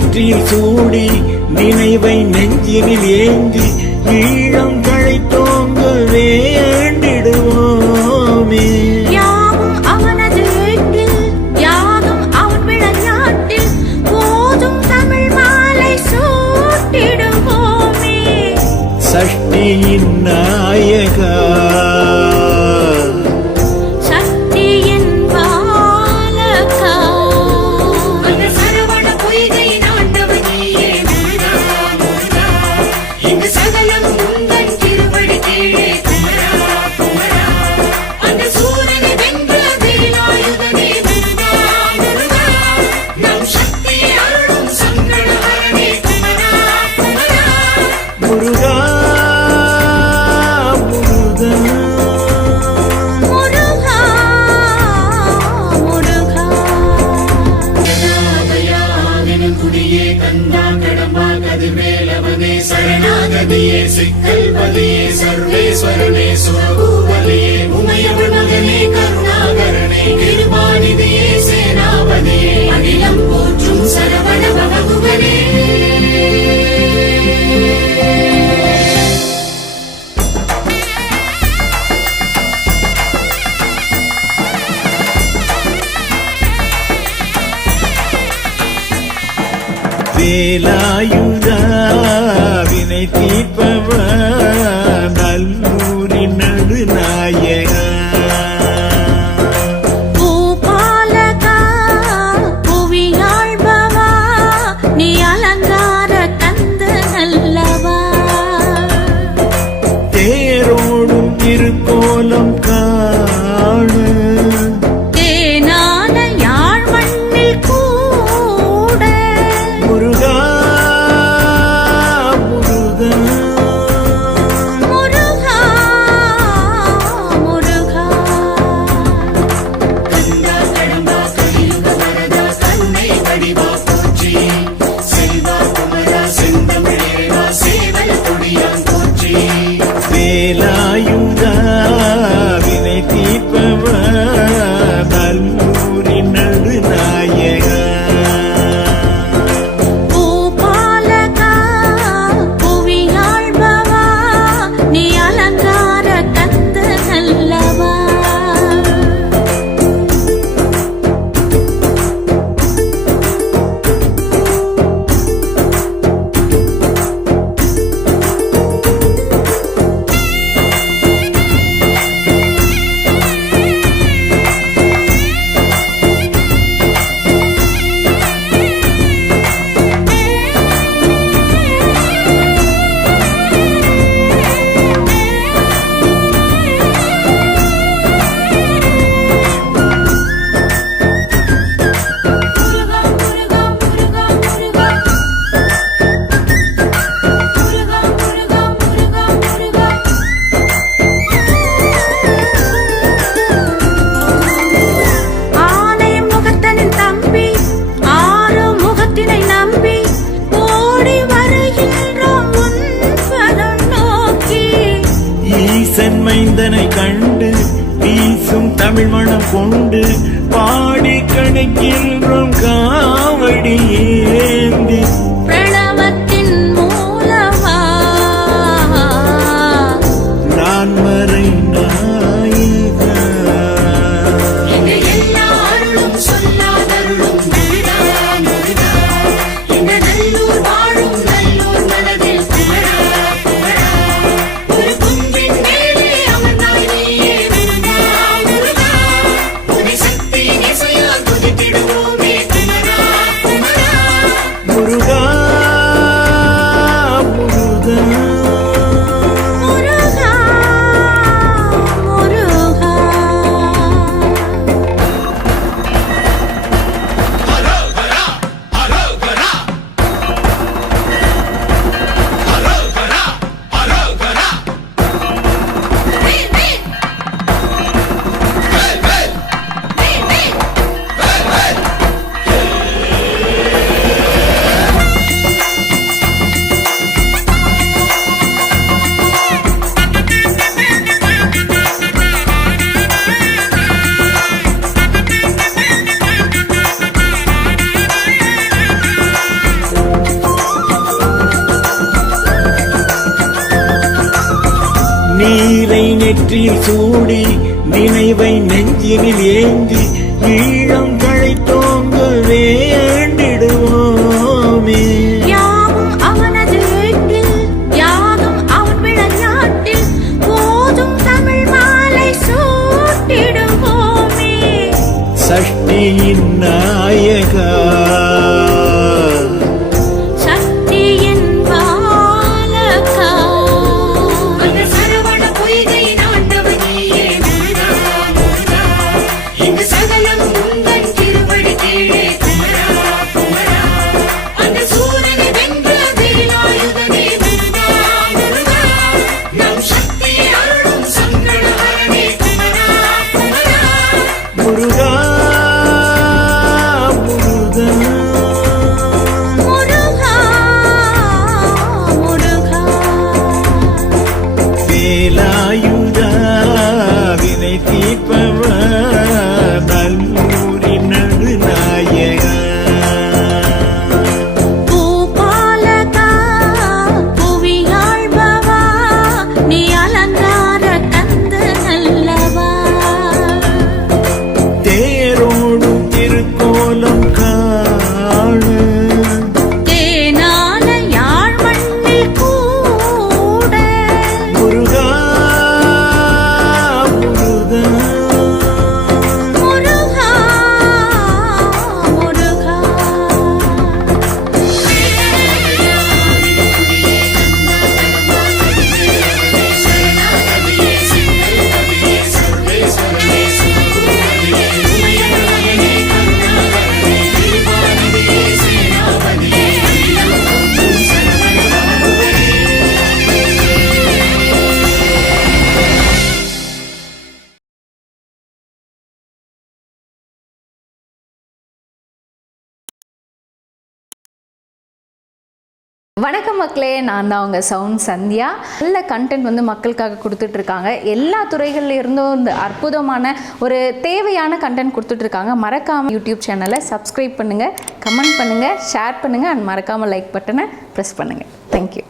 நெற்றியில் சூடி நினைவை நெஞ்சினில் ஏந்தி ஈழம் தழைத்தோங்க வேண்டிடுவோமே. யாவும் அவனது வீட்டில் யாதும் அவன் விளையாட்டில் போதும் தமிழ் மாலை சூட்டிடுவோமே. சஷ்டியின் நாயகா சரணாகதியே சிக்கல்பதியே சர்வேஸ்வரனே சுரபூபதியே உமையவள் மகனே கருணாகரனே கிருபாநிதியே சேனாபதியே அகிலம் போற்றும் சரவண பவகுகனே. வேலாயுதா வினை தீர்ப்பவ நல்லூரின் நடுநாயகா. பூபாலகா புவியாழ்பவா நீ அலங்கார கந்த நல்லவா. தேரோடும் திருக்கோலம் காணு தேனான யாழ் மண்ணில் கூட முருகா முருகா முருகா. கந்தா கடம்பா கலியுக வரதா கருணை வடிவா போற்றி செல்வா குமரா செந்தமிழேவா சேவல் கொடியான் போற்றி. வேலாயுதா வினை தீர்ப்பவ நல்லூரின் நடுநாயகா. பூபாலகா புவியாழ்பவா நீ அலங்கார கந்த நல்லவா. முருகா முருகா முருகா முருகா முருகா முருகா முருகா முருகா. ஆலயம் முகத்தனின் தம்பி ஆறு முகத்தினை நம்பி ஓடி வருகின்றோம் உன் பதம் நோக்கி. ஈசன் மைந்தனை கண்டு வீசும் தமிழ் மணம் கொண்டு பாடி கணக்கின்றோம் காவடி ஏந்தி. பிரணவத்தின் மூலமா நான் மறை நாயகா எங்க எல்லா அருளும் சொல்லாதருளும் முருகா முருகா. இந்த நல்லூர் வாழும் நல்லூர் மனதில் குமரா குமரா. ஒரு குன்றின் மேலே அமர்ந்தாய் நீயே முருகா முருகா. உன்னை சக்தியின் இசையால் துதித்திடுவோமே குமரா குமரா. முருகா முருகா முருகா நீரை நெற்றியில் சூடி நினைவை நெஞ்சினில் ஏந்தி ஈழம் தழைத்தோங்க வேண்டிடுவோமே. யாவும் அவனது ஏட்டில் யாதும் அவன் விளையாட்டில் போதும் தமிழ் மாலை சூட்டிடுவோமே. சஷ்டியின் நாயகா சக்தியின் பாலகா அந்த சரவண பொய்கையின் ஆண்டவனே முருகா முருகா இங்கு சகலம் உந்தன் திருவடி கீழே குமரா குமரா அந்த சூரனை வென்ற வேலாயுதனே முருகா முருகா நம் சக்தியை அருளும் சங்கடஹரனே குமரா குமரா முருகா முருகா முருகா முருகா வேலாயுதா வினை தீர்ப்பவர் நல்லூரின் நடுநாயகா. பூபாலகா புவியாழ்பவா நீ அலங்கார கந்த நல்லவா. தேரோடும் திருக்கோலம் காண தேனான யாழ் மண்ணில் கூட முருகா முருகா முருகா முருகா சரணாகதியே சிங்கள் கவியே சர்வேஸ்வரனே சுகபூரதியே உமையவனே கருணாகரனே தீபாவதியே சேனாபதியே அகிலம் போற்றும் சரவணபவனே. வணக்கம் மக்களே, நான் தான் உங்கள் சவுண்ட் சந்தியா. நல்ல கண்டென்ட் வந்து மக்களுக்காக கொடுத்துட்ருக்காங்க. எல்லா துறைகள்ல இருந்தும் இந்த அற்புதமான ஒரு தேவையான கண்டென்ட் கொடுத்துட்ருக்காங்க. மறக்காமல் யூடியூப் சேனலை சப்ஸ்கிரைப் பண்ணுங்கள், கமெண்ட் பண்ணுங்கள், ஷேர் பண்ணுங்கள் அண்ட் மறக்காமல் லைக் பட்டனை ப்ரெஸ் பண்ணுங்கள். தேங்க்யூ.